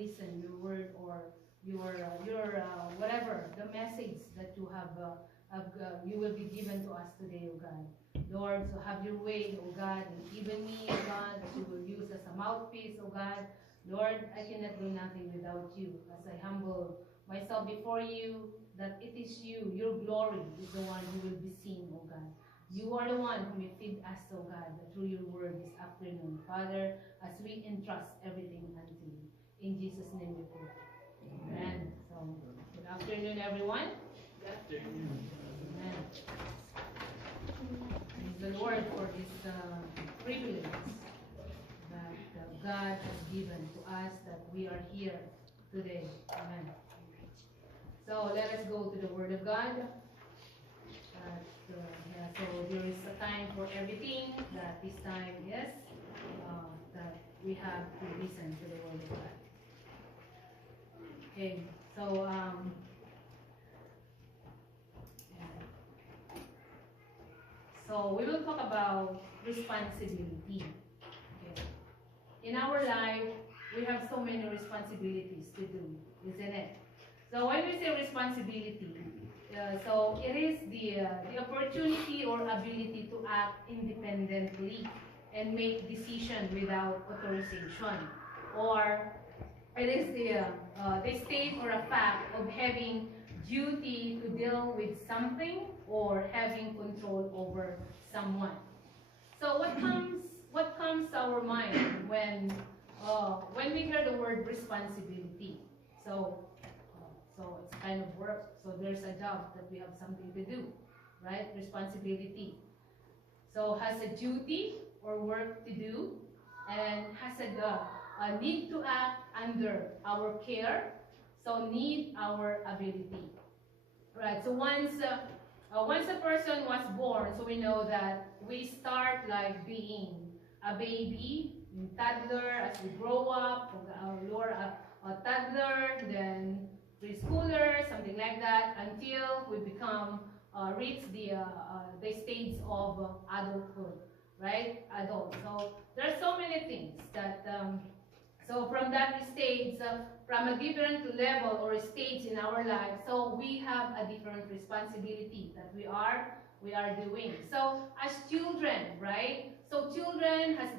listen your word or your whatever the message that you you will be given to us today, oh God. Lord, so have your way, oh God, and even me, oh God, that you will use as a mouthpiece, oh God. Lord, I cannot do nothing without you. As I humble myself before you, that it is you, your glory is the one who will be seen, oh God. You are the one who will feed us, oh God, through your word this afternoon. Father, as we entrust everything unto you. In Jesus' name we pray. Amen. So, good afternoon, everyone. Good afternoon. Amen. Praise the Lord for this privilege that God has given to us that we are here today. Amen. So let us go to the Word of God. So there is a time for everything. That this time is that we have to listen to the Word of God. Okay. So So we will talk about responsibility. Okay. In our life, we have so many responsibilities to do, isn't it? So when we say responsibility, so it is the opportunity or ability to act independently and make decisions without authorization, or it is the state or a fact of having duty to deal with something or having control over someone. So what comes to our mind when we hear the word responsibility? So it's kind of work. So there's a job that we have something to do, right? Responsibility. So has a duty or work to do, and has a need to act under our care. So need our ability, right? So once a person was born, so we know that we start like being a baby, toddler, as we grow up, or a toddler, then preschooler, something like that, until we become reach the stage of adulthood, right? Adult. So there are so many things that. So from that stage, from a different level or stage in our life, so we have a different responsibility that we are doing. So as children, right? So children has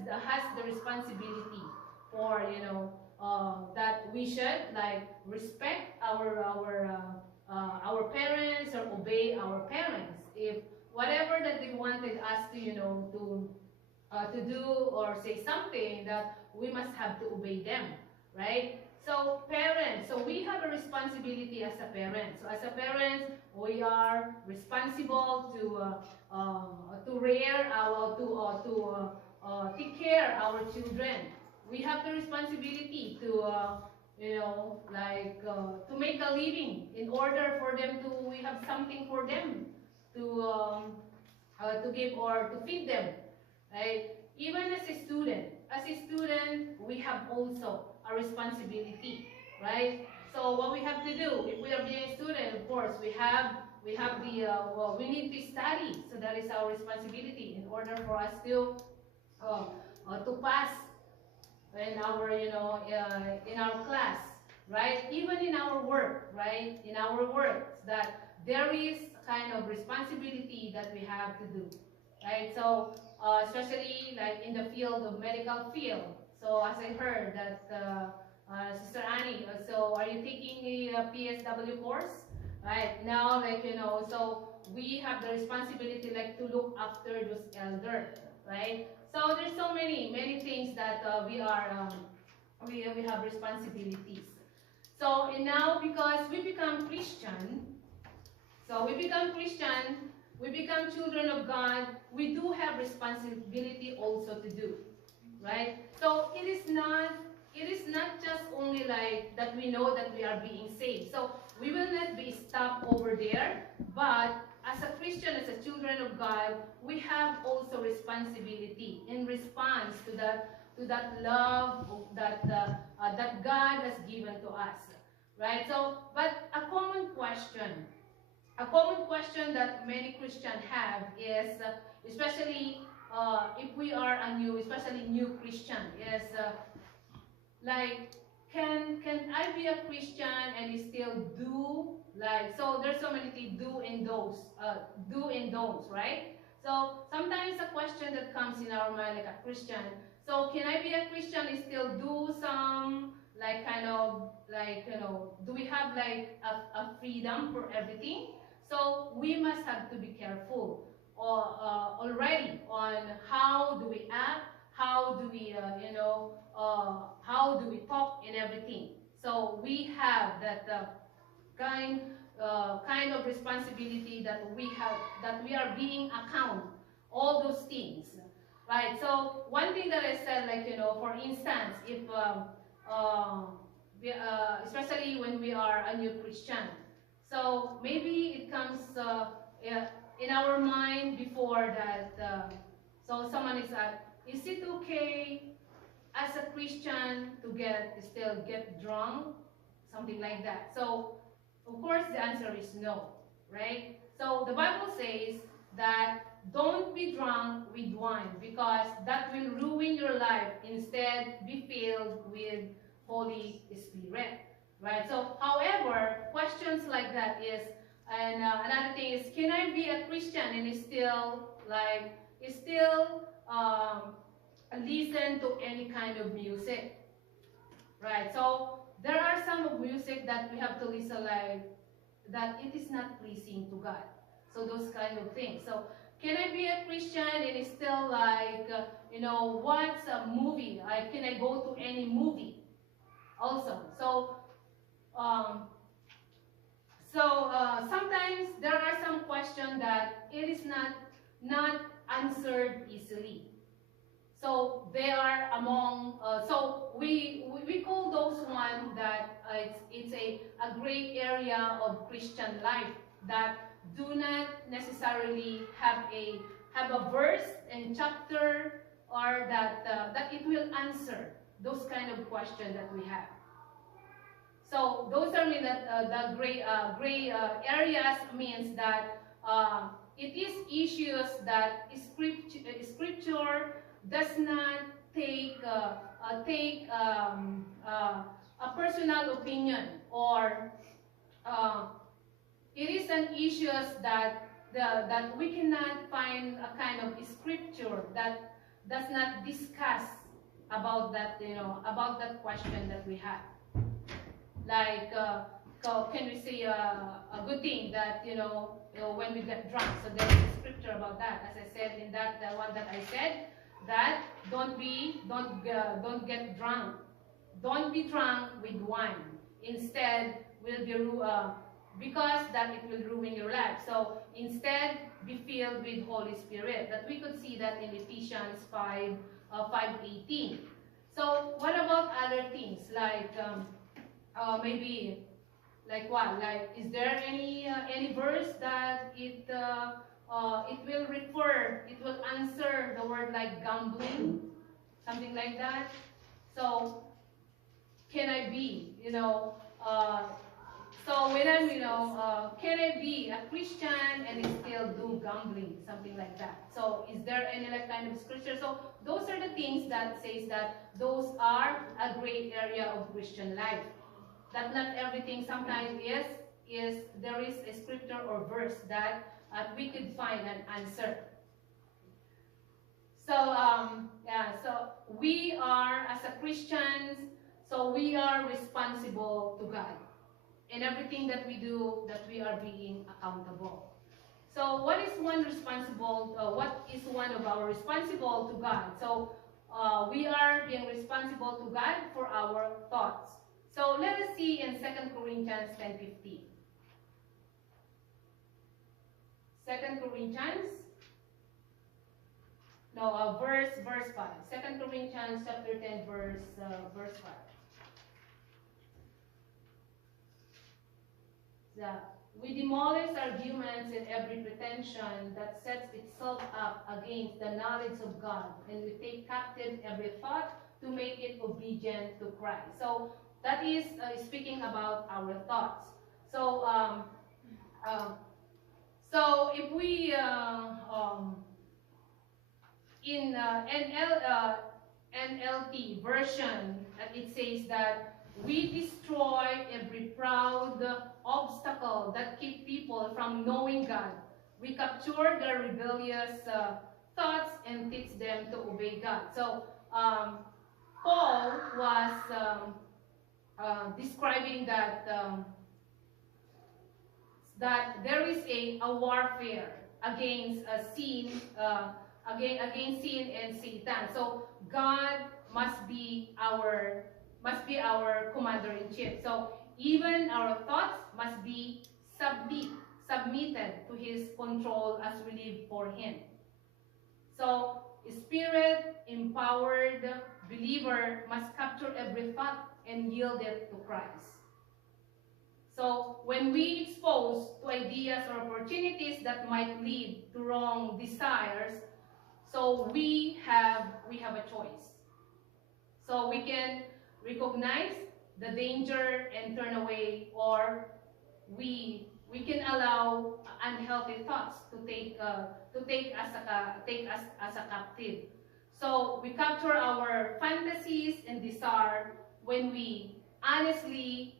the responsibility for that we should like respect our parents or obey our parents if whatever that they wanted us to to do or say something that we must have to obey them, right? So parents, so we have a responsibility as a parent. So as a parent, we are responsible to rear our take care our children. We have the responsibility to to make a living in order for them to we have something for them to give or to feed them, right? Even as a student, we have also a responsibility, right? So what we have to do, if we are being a student, of course, we have the we need to study. So that is our responsibility in order for us to pass in our in our class, right? Even in our work, right? In our work, that there is kind of responsibility that we have to do, right? So especially like in the field of medical field. So as I heard that Sister Annie, so are you taking a PSW course? Right now, like so we have the responsibility like to look after those elder, right? So there's so many things that we have responsibilities. So and now because we become Christian, we become children of God, we do have responsibility also to do, right? So it is not just only like that we know that we are being saved. So we will not be stopped over there, but as a Christian, as a children of God, we have also responsibility in response to that love that God has given to us, right? So, but a common question that many Christians have is, especially if we are especially new Christian, is like, can I be a Christian and still do like, so there's so many things, do and don'ts, right? So sometimes a question that comes in our mind like a Christian, so can I be a Christian and still do some like kind of like, do we have like a freedom for everything? So we must have to be careful already on how do we act, how do we, how do we talk and everything. So we have that kind kind of responsibility that we have, that we are being account all those things, right? So one thing that I said, like, for instance, if especially when we are a new Christian, so maybe it comes in our mind before that. So someone is it okay as a Christian to still get drunk, something like that? So of course the answer is no, right? So the Bible says that don't be drunk with wine because that will ruin your life. Instead, be filled with Holy Spirit, right? So, however, questions like that is, and another thing is, can I be a Christian and still listen to any kind of music, right? So there are some of music that we have to listen like that it is not pleasing to God. So those kind of things. So can I be a Christian and still like, what's a movie? Like, can I go to any movie also? So, um, sometimes there are some questions that it is not answered easily. So they are among, so we call those one that it's a gray area of Christian life that do not necessarily have a verse and chapter, or that it will answer those kind of questions that we have. So those are mean that the gray areas means that it is issues that scripture does not take a personal opinion, or it is an issues that we cannot find a kind of scripture that does not discuss about that, about that question that we have. Like, can we say a good thing that, when we get drunk? So there is a scripture about that. As I said in that one that I said, that don't get drunk. Don't be drunk with wine. Instead, because that it will ruin your life. So instead, be filled with Holy Spirit. That we could see that in Ephesians 5:18. So what about other things like maybe like what? Like, is there any verse that it will answer the word like gambling, something like that? So can I be, so when I'm, can I be a Christian and still do gambling, something like that? So is there any like kind of scripture? So those are the things that says that those are a great area of Christian life. That not everything sometimes is there is a scripture or verse that we could find an answer. So so we are, as a Christians, so we are responsible to God. In everything that we do, that we are being accountable. So what is one of our responsible to God? So we are being responsible to God for our thoughts. So let us see in 2 Corinthians 10:15. 2 Corinthians, no, verse 5. 2 Corinthians chapter 10, verse 5. We demolish arguments and every pretension that sets itself up against the knowledge of God, and we take captive every thought to make it obedient to Christ. So that is speaking about our thoughts. So so if we in NLT version, it says that we destroy every proud obstacle that keep people from knowing God. We capture their rebellious thoughts and teach them to obey God. So Paul was describing that there is a warfare against sin, against sin and Satan. So God must be our commander in chief. So even our thoughts must be submitted to His control as we live for Him. So Spirit empowered believer must capture every thought and yield it to Christ. So when we expose to ideas or opportunities that might lead to wrong desires, so we have a choice. So we can recognize the danger and turn away, or we can allow unhealthy thoughts to take us as a captive. So we capture our fantasies and desire when we honestly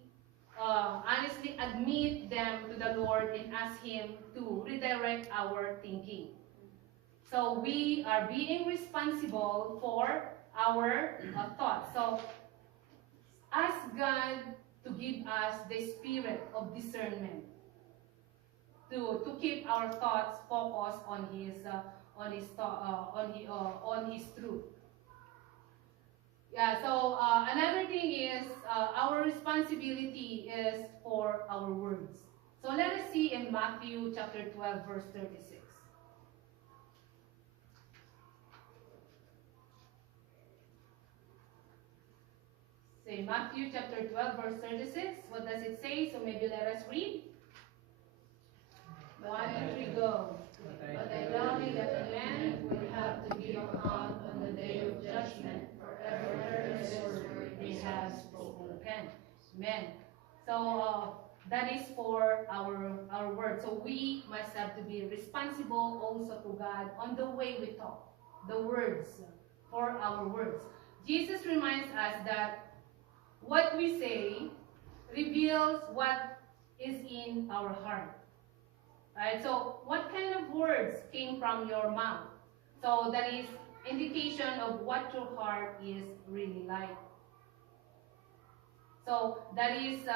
admit them to the Lord and ask Him to redirect our thinking. So we are being responsible for our thoughts. So ask God to give us the spirit of discernment to keep our thoughts focused on His truth. Yeah. So another thing is our responsibility is for our words. So let us see in Matthew chapter 12, verse 36. Say Matthew chapter 12, verse 36. What does it say? So maybe let us read. 1 and 3 go. But I tell you that a man will have to give account on the day of judgment for every careless word he has spoken. Amen. So that is for our words. So we must have to be responsible also to God on the way we talk, the words, for our words. Jesus reminds us that what we say reveals what is in our heart. Right? So what kind of words came from your mouth? So that is indication of what your heart is really like. So that is,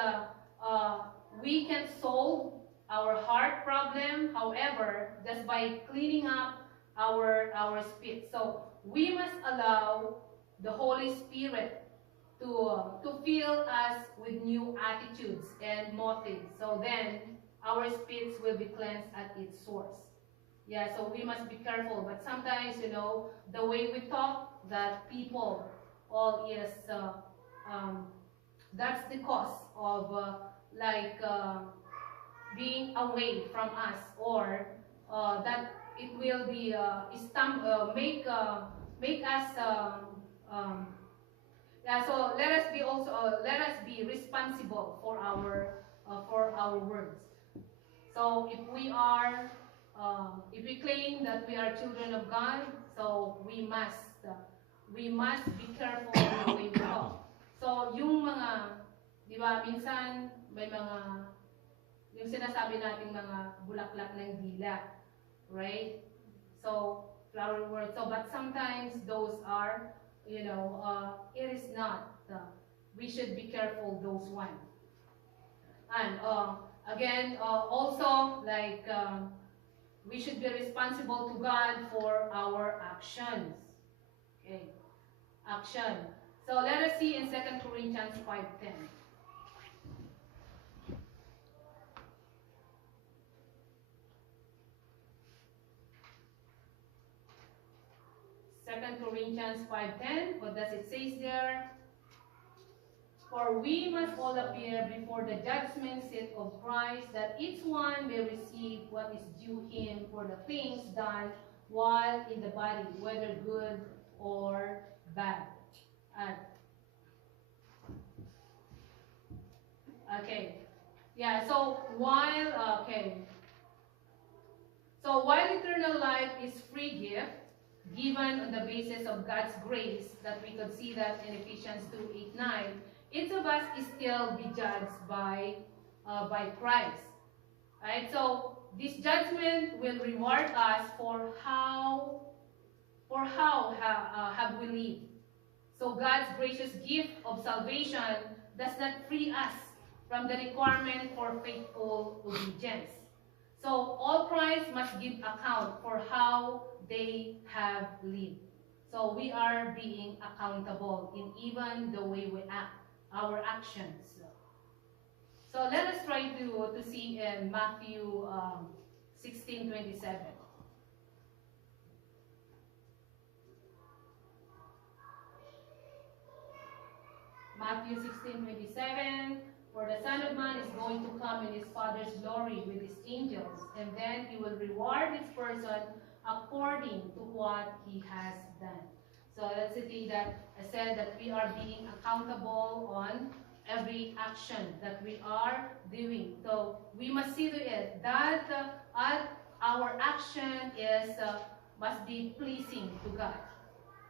we can solve our heart problem, however, just by cleaning up our speech. So we must allow the Holy Spirit to fill us with new attitudes and motives. So then our speech will be cleansed at its source. Yeah, so we must be careful. But sometimes, the way we talk, that people all is, that's the cause of being away from us, or that it will be make us yeah. So let us be responsible for our words. So if we claim that we are children of God, so we must be careful in the way we talk. So yung mga, di ba, minsan may mga, yung sinasabi nating mga bulaklak ng dila, right? So flower words. So but sometimes those are, it is not. We should be careful those ones. And again, also we should be responsible to God for our actions. Okay, action. So let us see in 2 Corinthians 5:10. 2 Corinthians 5:10. What does it say there? For we must all appear before the judgment seat of Christ, that each one may receive what is due him for the things done while in the body, whether good or bad. Okay. Yeah, so while eternal life is free gift, given on the basis of God's grace, that we could see that in Ephesians 2:8-9, each of us is still be judged by Christ. Right? So this judgment will reward us for how have we lived. So God's gracious gift of salvation does not free us from the requirement for faithful obedience. So all Christ must give account for how they have lived. So we are being accountable in even the way we act, our actions. So let us try to see in Matthew 16:27. Matthew 16:27. For the Son of Man is going to come in his Father's glory with his angels, and then he will reward each person according to what he has done. So that's the thing that I said, that we are being accountable on every action that we are doing. So we must see to it that our action is must be pleasing to God,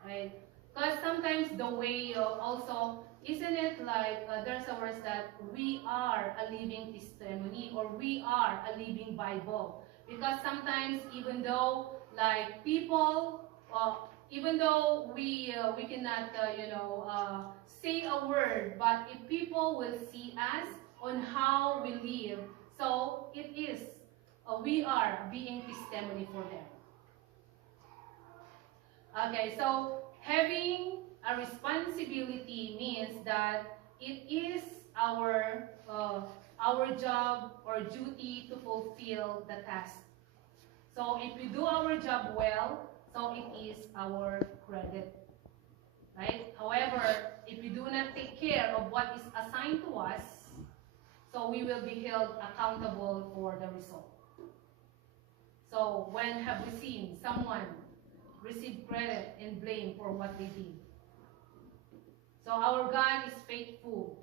right? Because sometimes the way also, isn't it like there's a words that we are a living testimony, or we are a living Bible? Because sometimes even though like people, even though we cannot say a word, but if people will see us on how we live, so it is we are being testimony for them. Okay, so having a responsibility means that it is our job or duty to fulfill the task. So if we do our job well, so it is our credit, right? However, if we do not take care of what is assigned to us, so we will be held accountable for the result. So when have we seen someone receive credit and blame for what they did? So our God is faithful,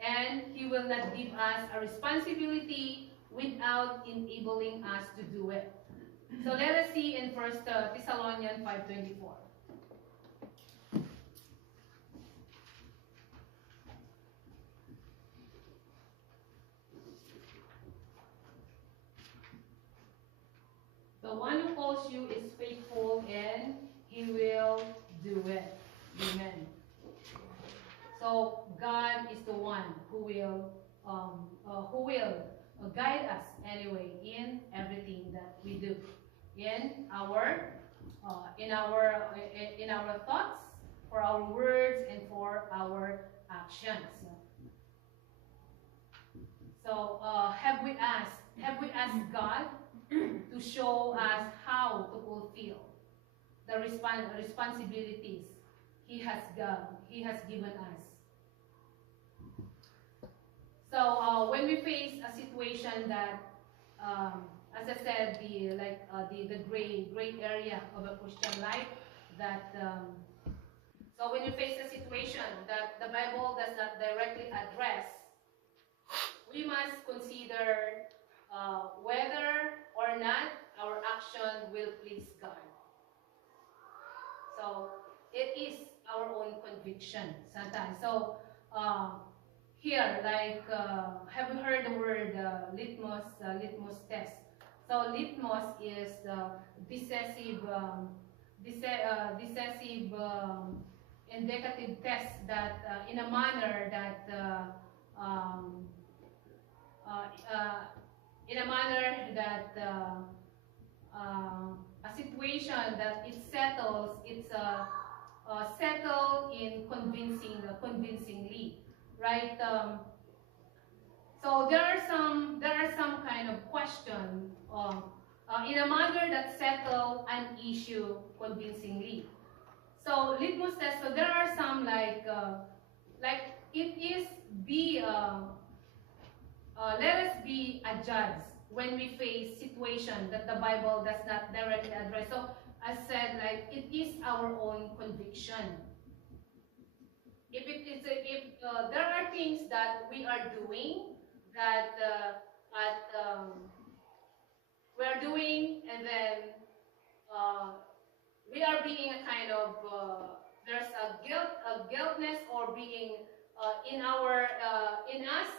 and he will not give us a responsibility without enabling us to do it. So let us see in 1 Thessalonians 5:24. The one who calls you is faithful, and he will do it. Amen. So God is the one who will guide us anyway in everything that we do, in our thoughts, for our words, and for our actions. So have we asked God to show us how to fulfill the responsibilities He has given us? So when we face a situation that, as I said, the gray area of a Christian life, that so when you face a situation that the Bible does not directly address, we must consider whether or not our action will please God. So it is our own conviction sometimes. So here, like, have you heard the word litmus test? So litmus is decisive indicative test that in a manner that a situation that it settles, settle in convincingly, right? So there are some kind of question in a manner that settle an issue convincingly. So litmus test. So there are some like it is be let us be a judge when we face situation that the Bible does not directly address. So as said, like, it is our own conviction. If there are things that we are doing that we are doing, and then we are being a kind of there's a guiltness, or being in us.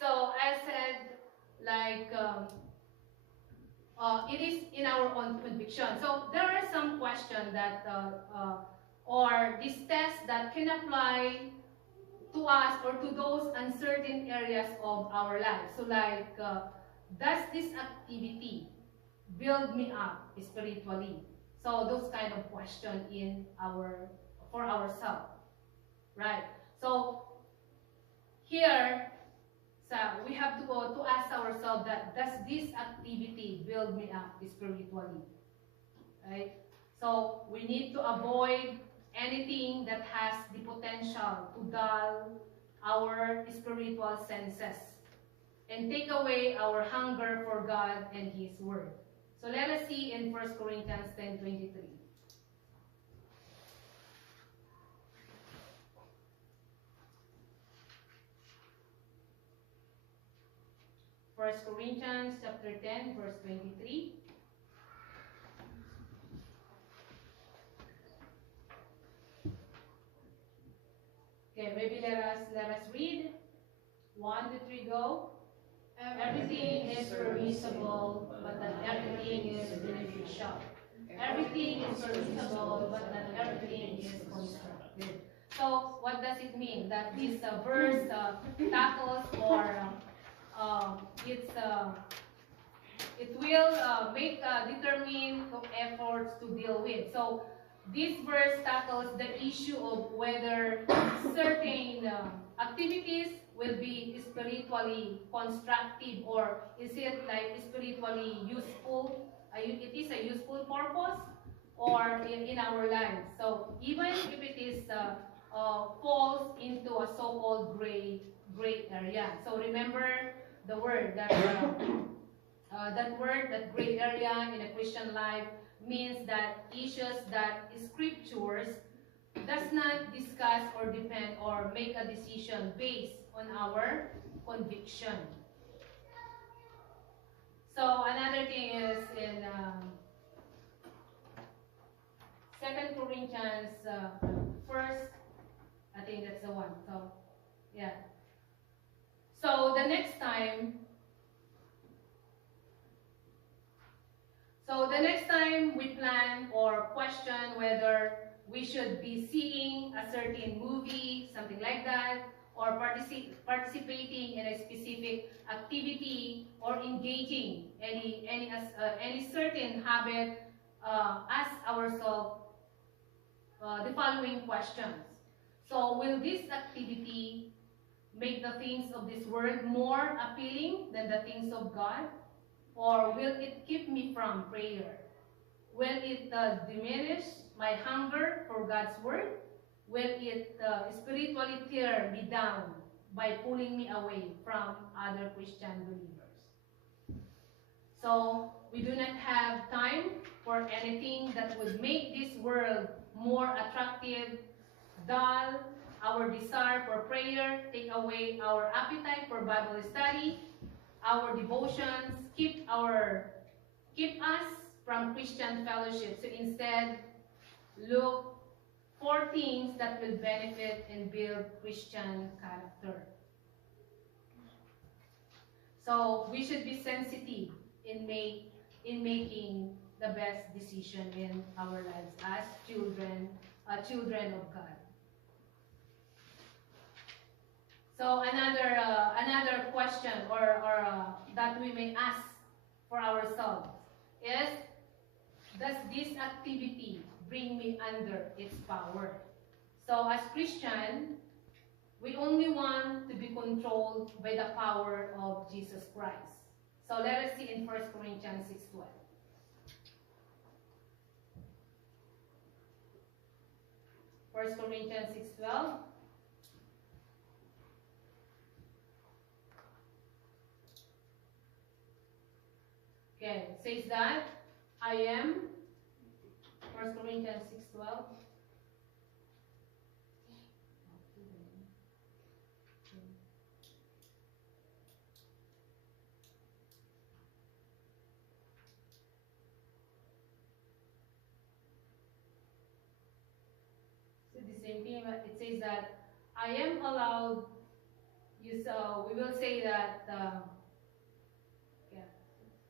So as said, like it is in our own conviction. So there are some questions that or these tests that can apply to us or to those uncertain areas of our lives. So like, does this activity build me up spiritually? So those kind of questions for ourselves, right? So here, so we have to go to ask ourselves that does this activity build me up spiritually, right? So we need to avoid anything that has the potential to dull our spiritual senses and take away our hunger for God and His Word. So let us see in 1 Corinthians 10:23. 1 Corinthians chapter 10, verse 23. Okay, maybe let us read. 1, 2, 3, go. Everything is permissible, but not everything is beneficial. Everything is permissible, but not everything is constructive. So, what does it mean? That this verse tackles or it will determine the efforts to deal with. So, this verse tackles the issue of whether certain activities will be spiritually constructive or is it like spiritually useful? It is a useful purpose or in our lives. So even if it is falls into a so-called gray area. So remember the word that that gray area in a Christian life means that issues that scriptures does not discuss or depend or make a decision based on our conviction. So another thing is in 2 Corinthians first, I think that's the one. So yeah. So the next time we plan or question whether we should be seeing a certain movie, something like that, or participating in a specific activity or engaging any certain habit, ask ourselves the following questions. So, will this activity make the things of this world more appealing than the things of God? Or will it keep me from prayer? Will it diminish my hunger for God's word? Will it spiritually tear me down by pulling me away from other Christian believers? So we do not have time for anything that would make this world more attractive, dull our desire for prayer, take away our appetite for Bible study, our devotions, keep us from Christian fellowship. So instead, look for things that will benefit and build Christian character. So we should be sensitive in making the best decision in our lives as children of God. So another question or that we may ask for ourselves is, does this activity bring me under its power? So as Christian, we only want to be controlled by the power of Jesus Christ. So let us see in 1 Corinthians 6:12. 1 Corinthians 6:12. Okay, it says that I am 1 Corinthians 6:12. So the same thing, it says that I am allowed, we will say that, yeah,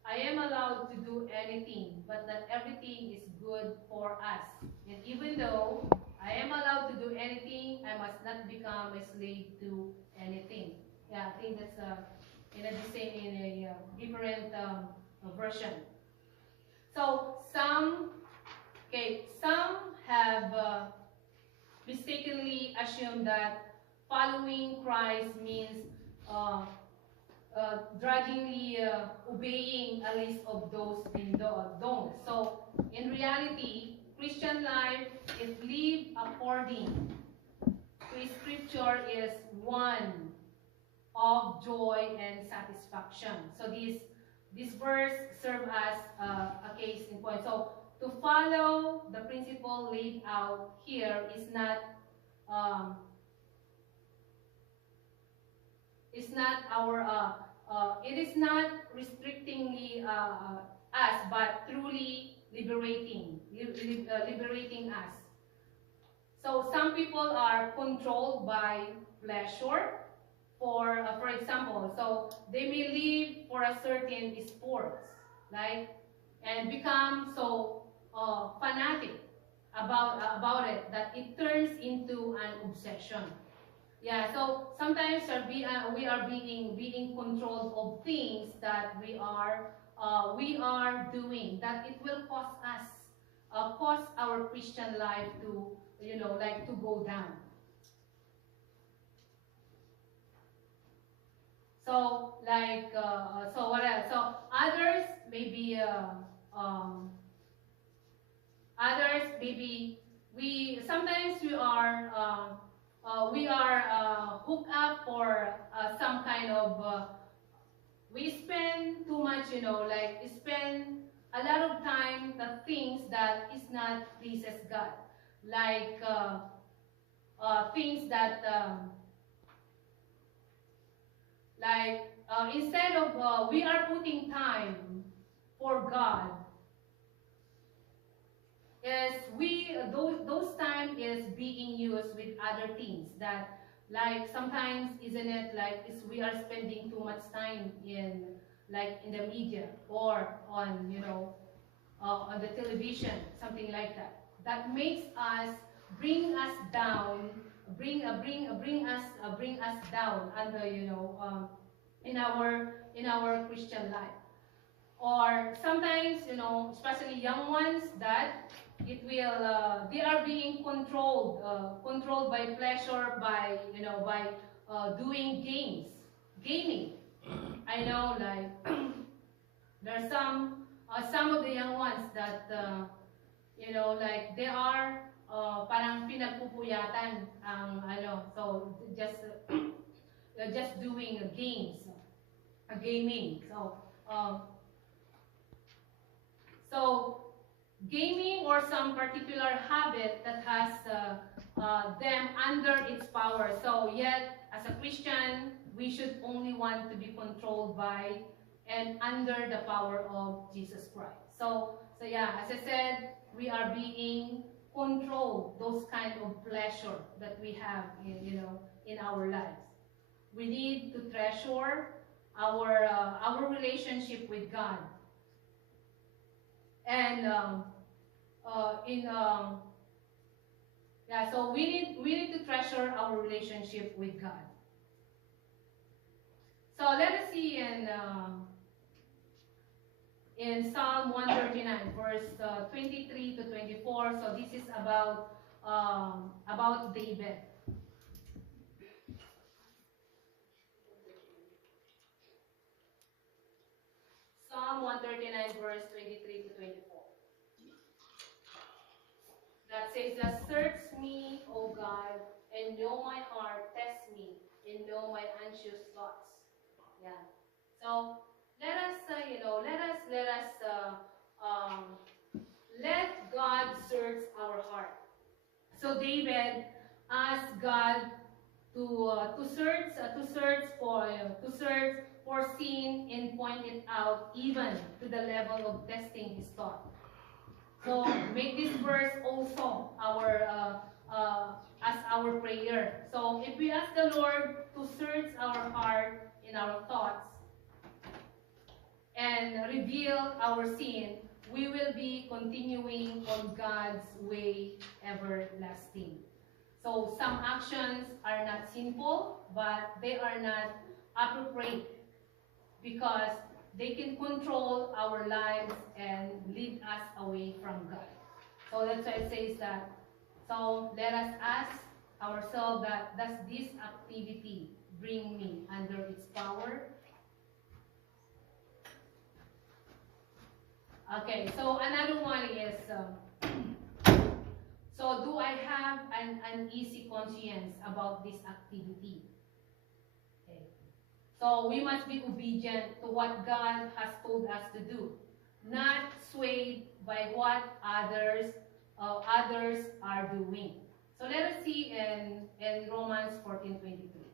I am allowed to do anything, but not everything is good for us. And even though I am allowed to do anything, I must not become a slave to anything. Yeah, I think that's in a same in a different version. So some have mistakenly assumed that following Christ means uh, drudgingly obeying a list of those and don'ts. So, in reality, Christian life is lived according to Scripture is one of joy and satisfaction. So this verse serves as a case in point. So to follow the principle laid out here um, is not our it is not restrictingly us, but truly liberating us. So some people are controlled by pleasure. For example, so they may live for a certain sports, like, and become so fanatic about it that it turns into an obsession. Yeah, so sometimes we are being controlled of things that we are doing that it will cause our Christian life to like to go down. So like so what else? So others maybe we sometimes we are hooked up for some kind of we spend too much, like spend a lot of time the things that is not pleases God, like things that instead of we are putting time for God, is those time is being used with other things that, like, sometimes isn't it like is we are spending too much time in like in the media or on on the television, something like that, that makes us bring us down, bring us down under in our Christian life. Or sometimes, especially young ones, that it will they are being controlled by pleasure, by doing gaming. I know, like there are some of the young ones that like they are parang pinagpupuyatan ang so just doing games, gaming. So gaming or some particular habit that has them under its power. So yet, as a Christian, we should only want to be controlled by and under the power of Jesus Christ. So yeah, as I said, we are being controlled, those kind of pleasure that we have in our lives. We need to treasure our relationship with God. And so we need to treasure our relationship with God. So let us see in Psalm 139, verse 23 to 24. So this is about David. Psalm 139, verse 23 to 24. That says, that search me, O God, and know my heart, test me, and know my anxious thoughts. Yeah. So let us, let God search our heart. So David asked God to search for sin and point it out, even to the level of testing his thought. So make this verse also as our prayer. So if we ask the Lord to search our heart and our thoughts and reveal our sin, we will be continuing on God's way everlasting. So some actions are not sinful, but they are not appropriate because they can control our lives and lead us away from God. So that's why it says that, so let us ask ourselves that, does this activity bring me under its power? Okay, so another one is, so do I have an uneasy conscience about this activity? Okay. So we must be obedient to what God has told us to do, not swayed by what others are doing. So let us see in Romans 14:23.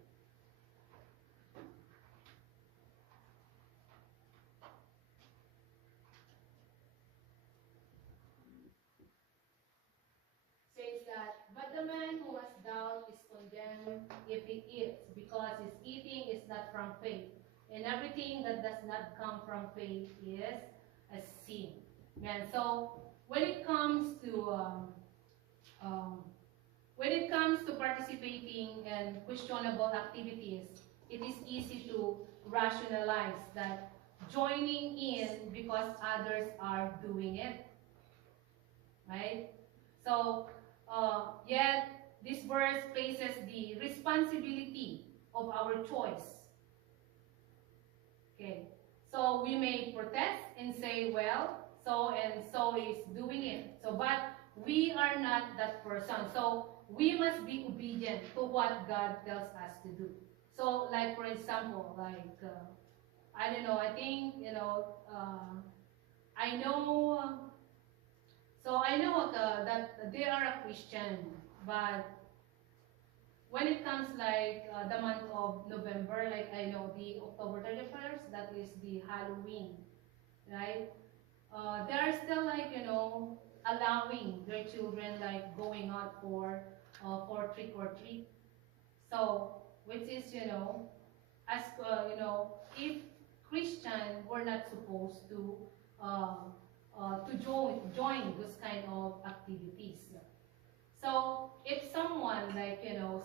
Says that, but the man who has doubt is condemned if he eats, because his eating is not from faith. And everything that does not come from faith is a sin. And so when it comes to participating in questionable activities, it is easy to rationalize that joining in because others are doing it, right? So, yet this verse places the responsibility of our choice. Okay, so we may protest and say, well, so and so is doing it. So, but we are not that person. So we must be obedient to what God tells us to do. So, like for example, like I don't know. I think I know. So I know that they are a Christian, but when it comes like the month of November, like I know the October 31st, that is the Halloween, right? They are still like allowing their children like going out for trick or treat. So which is as if Christian were not supposed uh, to join those kind of activities. So if someone like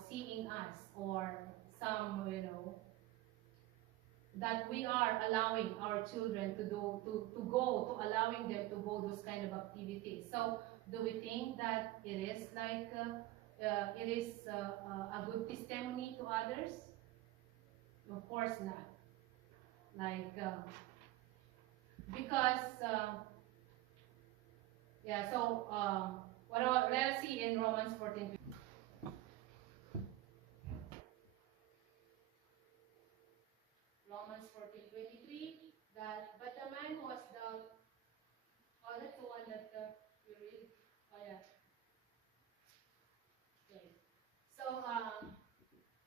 seeing us or some that we are allowing our children allowing them to go those kind of activities. So do we think that it is like a good testimony to others? Of course not. Like because yeah. So let's see in Romans 14. Romans 14:23, that but the man who has doubt, oh, that's the one that we read. Oh yeah. Okay. So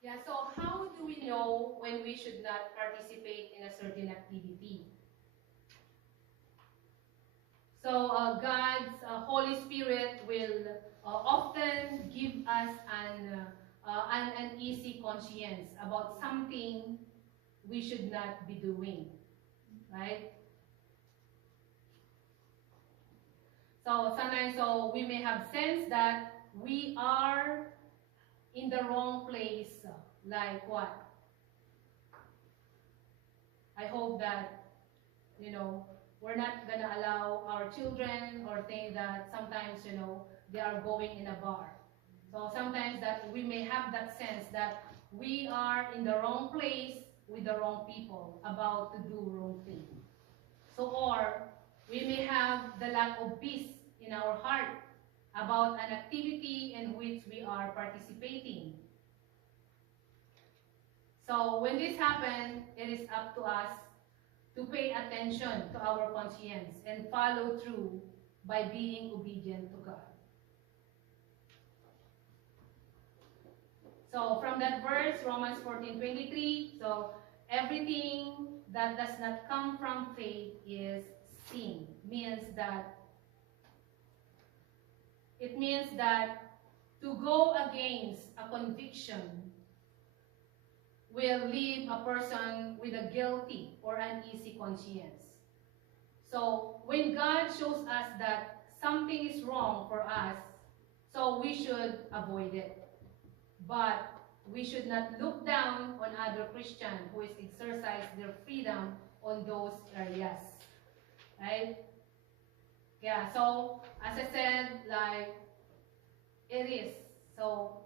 yeah. So how do we know when we should not participate in a certain activity? So God's Holy Spirit will often give us an easy conscience about something we should not be doing, right? So sometimes we may have sense that we are in the wrong place. Like what? I hope that, we're not going to allow our children or think that sometimes, they are going in a bar. So sometimes that we may have that sense that we are in the wrong place with the wrong people about to do wrong thing. So, or we may have the lack of peace in our heart about an activity in which we are participating. So when this happens, it is up to us to pay attention to our conscience and follow through by being obedient to God. So from that verse, Romans 14:23, so everything that does not come from faith is sin. It means that to go against a conviction will leave a person with a guilty or uneasy conscience. So when God shows us that something is wrong for us, so we should avoid it. But we should not look down on other Christians who is exercise their freedom on those areas. Right? Yeah, so as I said, like it is. So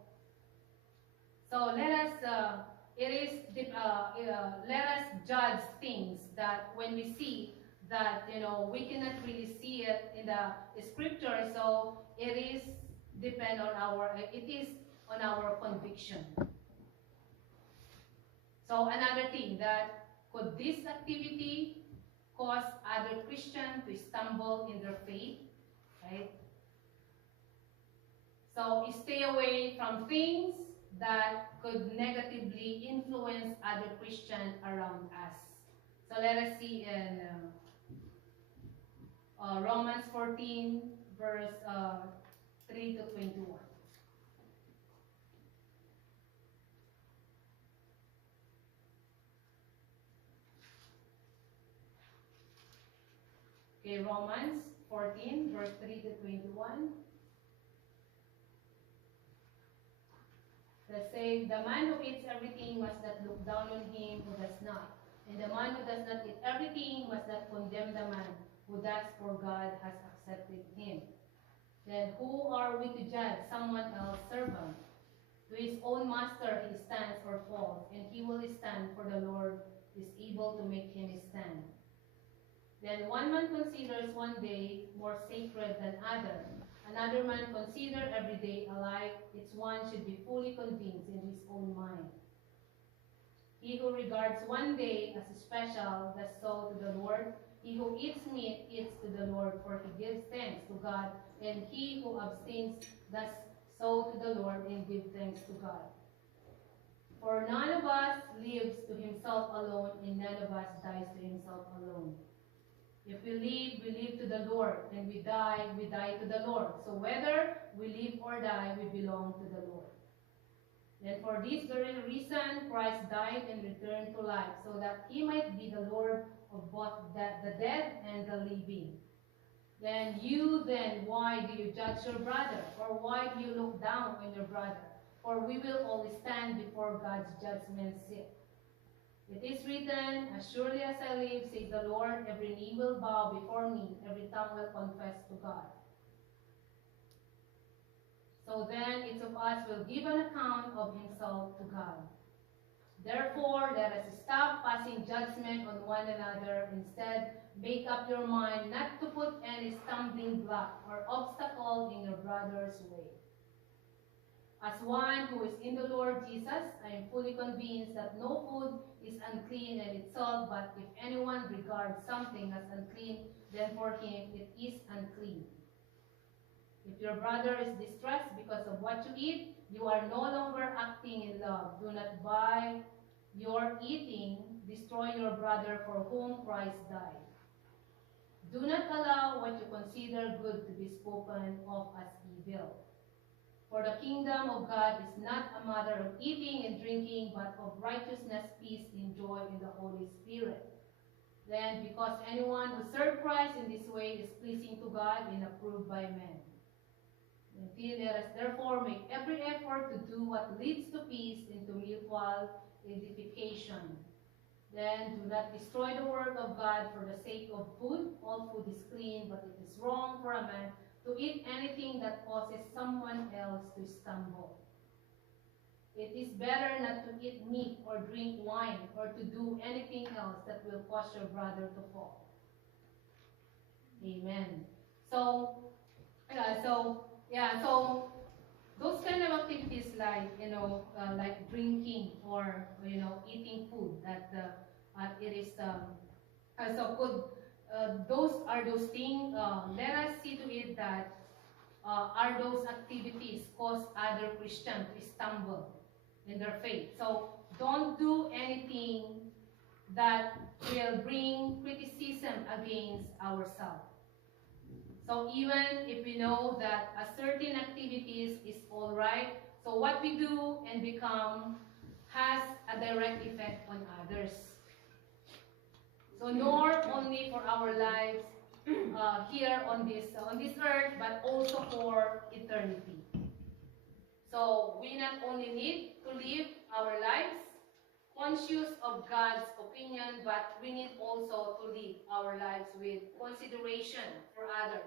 let us let us judge things that when we see that we cannot really see it in the scripture. So it is on our conviction. So another thing, that could this activity cause other Christians to stumble in their faith, right? So stay away from things that could negatively influence other Christians around us. So let us see in Romans 14, verse 3 to 21. Okay, Romans 14, verse 3 to 21. That says, the man who eats everything must not look down on him who does not. And the man who does not eat everything must not condemn the man who does, for God has accepted him. Then who are we to judge someone else's servant? To his own master he stands or falls, and he will stand, for the Lord is able to make him stand. Then one man considers one day more sacred than other. Another man consider every day alike. Each one should be fully convinced in his own mind. He who regards one day as special does so to the Lord. He who eats meat eats to the Lord, for he gives thanks to God. And he who abstains does so to the Lord and gives thanks to God. For none of us lives to himself alone, and none of us dies to himself alone. If we live to the Lord, and we die to the Lord. So whether we live or die, we belong to the Lord. And for this very reason, Christ died and returned to life, so that he might be the Lord of both the dead and the living. Then why do you judge your brother? Or why do you look down on your brother? For we will all stand before God's judgment seat. It is written, as surely as I live, says the Lord, every knee will bow before me, every tongue will confess to God. So then each of us will give an account of himself to God. Therefore, let us stop passing judgment on one another. Instead, make up your mind not to put any stumbling block or obstacle in your brother's way. As one who is in the Lord Jesus, I am fully convinced that no food is unclean in itself, but if anyone regards something as unclean, then for him it is unclean. If your brother is distressed because of what you eat, you are no longer acting in love. Do not by your eating destroy your brother for whom Christ died. Do not allow what you consider good to be spoken of as evil. For the kingdom of God is not a matter of eating and drinking, but of righteousness, peace, and joy in the Holy Spirit. Then, because anyone who serves Christ in this way is pleasing to God and approved by men. Let us therefore make every effort to do what leads to peace and to mutual edification. Then do not destroy the word of God for the sake of food. All food is clean, but it is wrong for a man to eat anything that causes someone else to stumble. It is better not to eat meat or drink wine or to do anything else that will cause your brother to fall. Amen. So those kind of activities like, like drinking or, eating food that it is so good. Those are those things. Let us see to it that are those activities cause other Christians to stumble in their faith. So don't do anything that will bring criticism against ourselves. So even if we know that a certain activities is all right, so what we do and become has a direct effect on others. So nor only for our lives here on this earth, but also for eternity. So we not only need to live our lives conscious of God's opinion, but we need also to live our lives with consideration for others.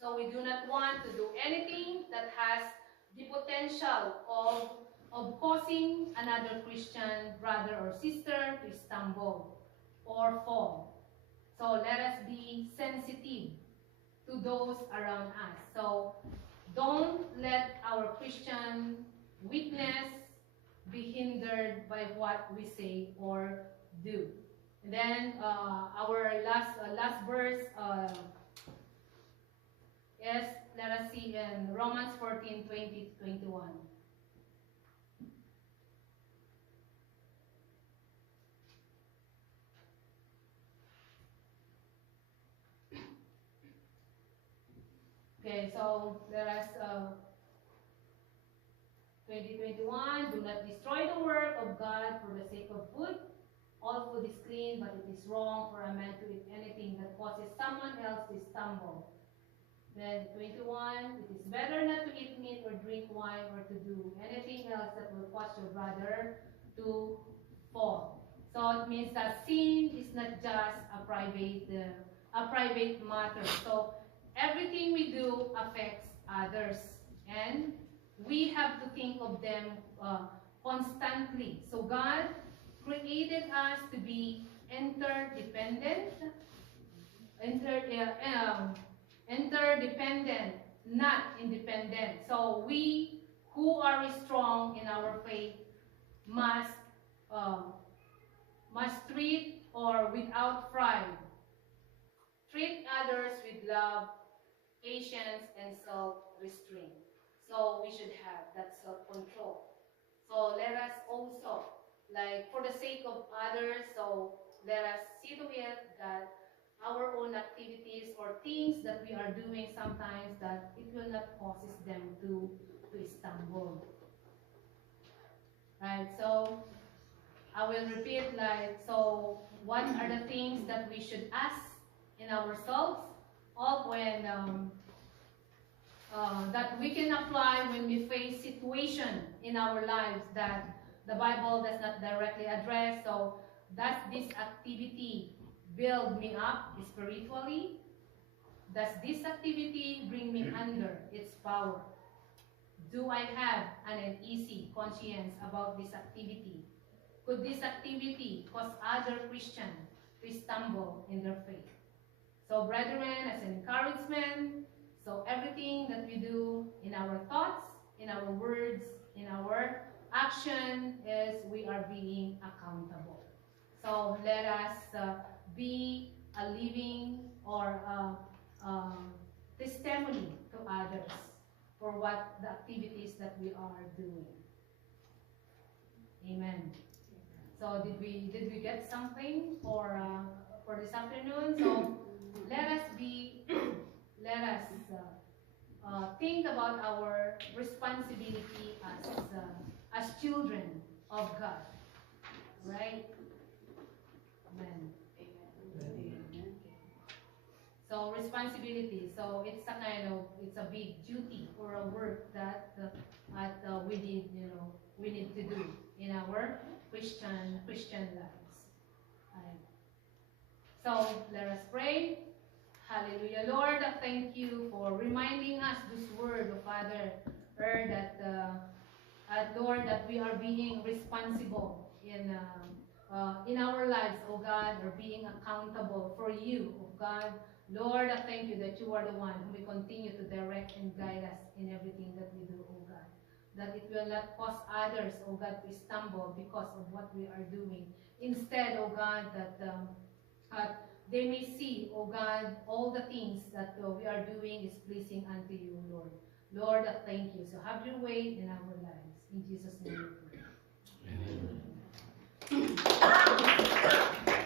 So we do not want to do anything that has the potential of causing another Christian brother or sister to stumble or fall. So let us be sensitive to those around us. So don't let our Christian witness be hindered by what we say or do. And then our last verse is, let us see in Romans 14:20-21. Okay, so let us 20:21, do not destroy the work of God for the sake of food. All food is clean, but it is wrong for a man to eat anything that causes someone else to stumble. Then 21, it is better not to eat meat or drink wine or to do anything else that will cause your brother to fall. So it means that sin is not just a private matter. So everything we do affects others, and we have to think of them constantly. So God created us to be interdependent, interdependent, not independent. So we who are strong in our faith must uh, treat or without pride, treat others with love, patience, and self-restraint. So we should have that self-control. So let us also, like for the sake of others, so let us see to it that our own activities or things that we are doing sometimes that it will not causes them to stumble. Right? So I will repeat like, so what are the things that we should ask in ourselves of when that we can apply when we face situation in our lives that the Bible does not directly address. So does this activity build me up spiritually? Does this activity bring me under its power? Do I have an uneasy conscience about this activity? Could this activity cause other Christians to stumble in their faith? So brethren, as an encouragement, so everything that we do in our thoughts, in our words, in our action is we are being accountable. So let us be a living or testimony to others for what the activities that we are doing. Amen. So did we get something for this afternoon? So let us think about our responsibility as children of God, right? Amen. Amen. So responsibility. So it's a big duty or a work that we need to do in our Christian lives. Right. So let us pray. Hallelujah. Lord, I thank you for reminding us this word, oh Father, Lord, that we are being responsible in our lives, oh God, or being accountable for you, oh God. Lord, I thank you that you are the one who will continue to direct and guide us in everything that we do, oh God. That it will not cause others, oh God, to stumble because of what we are doing. Instead, oh God, that they may see, oh God, all the things that we are doing is pleasing unto you, Lord. Lord, I thank you. So have your way in our lives. In Jesus' name we pray. Amen.